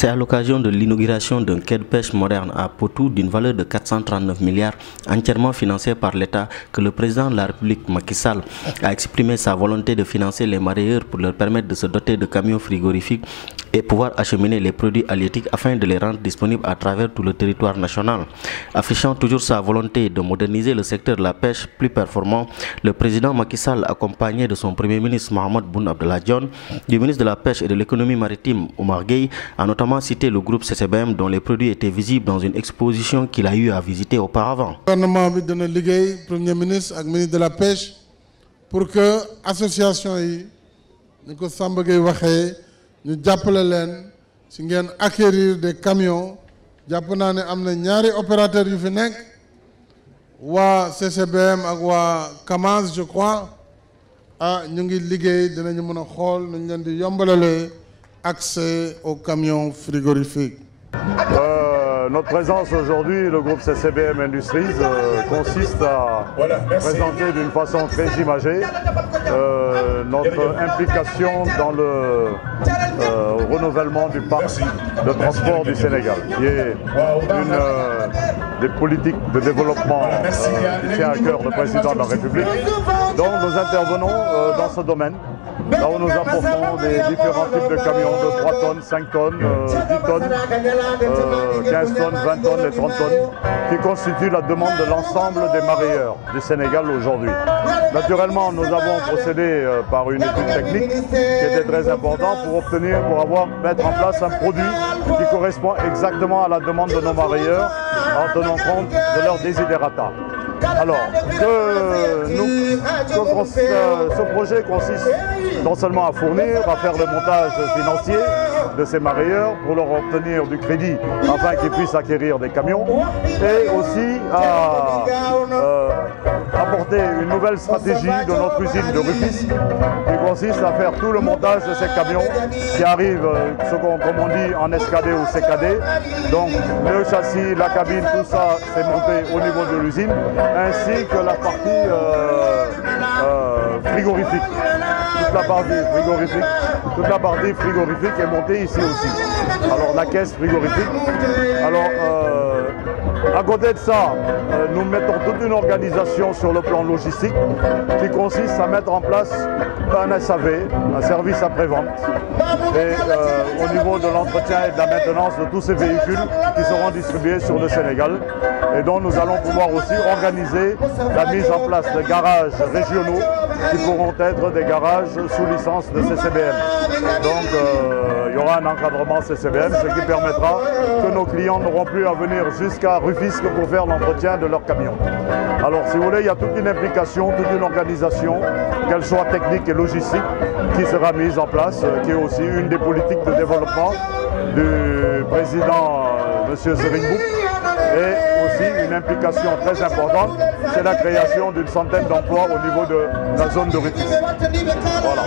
C'est à l'occasion de l'inauguration d'un quai de pêche moderne à Potou d'une valeur de 439 milliards, entièrement financé par l'État, que le président de la République, Macky Sall, a exprimé sa volonté de financer les mareyeurs pour leur permettre de se doter de camions frigorifiques et pouvoir acheminer les produits halieutiques afin de les rendre disponibles à travers tout le territoire national. Affichant toujours sa volonté de moderniser le secteur de la pêche plus performant, le président Macky Sall, accompagné de son premier ministre Mahammed Boun Abdallah Dionne, du ministre de la Pêche et de l'économie maritime Oumar Gueye, a notamment cité le groupe CCBM dont les produits étaient visibles dans une exposition qu'il a eu à visiter auparavant. Le gouvernement bi dana liggéey premier ministre ak ministre de la pêche pour que association yi ni ko Samba Gueye waxee ñu jàppale leen si ngeen acquérir des camions. jàpp naa ne am na ñaari opérateur yu fi nekk waa CCBM ak waa Camas je crois ñu ngi liggéey dinañu mën a xool nañ leen di yombalalee accès aux camions frigorifiques. Notre présence aujourd'hui, le groupe CCBM Industries, consiste à présenter d'une façon très imagée notre implication dans le renouvellement du parc de transport du Sénégal, qui est une des politiques de développement qui tient à cœur le président de la République. Donc nous intervenons dans ce domaine, là où nous apportons des différents types de camions de 3 tonnes, 5 tonnes, 10 tonnes, 15 tonnes, 20 tonnes et 30 tonnes, qui constituent la demande de l'ensemble des mareyeurs du Sénégal aujourd'hui. Naturellement, nous avons procédé par une étude technique qui était très importante pour mettre en place un produit qui correspond exactement à la demande de nos mareyeurs en tenant compte de leurs desiderata. Alors, ce projet consiste non seulement à fournir, à faire le montage financier de ces mareyeurs pour leur obtenir du crédit afin qu'ils puissent acquérir des camions, et aussi à apporter une nouvelle stratégie de notre usine de Rufisque qui consiste à faire tout le montage de ces camions qui arrivent, comme on dit, en SKD ou CKD. Donc le châssis, la cabine, tout ça c'est monté au niveau de l'usine, ainsi que la partie frigorifique. Toute la partie frigorifique est montée ici aussi. Alors la caisse frigorifique. Alors à côté de ça, nous mettons toute une organisation sur le plan logistique qui consiste à mettre en place un SAV, un service après-vente, et au niveau de l'entretien et de la maintenance de tous ces véhicules qui seront distribués sur le Sénégal, et dont nous allons pouvoir aussi organiser la mise en place de garages régionaux qui pourront être des garages sous licence de CCBM. Donc il y aura un encadrement CCBM, ce qui permettra que nos clients n'auront plus à venir jusqu'à Rufisque pour faire l'entretien de leurs camions. Alors si vous voulez, il y a toute une implication, toute une organisation, qu'elle soit technique et logistique, qui sera mise en place, qui est aussi une des politiques de développement du président M. Serigne et aussi une implication très importante, c'est la création d'une centaine d'emplois au niveau de la zone de Rufisque. Voilà.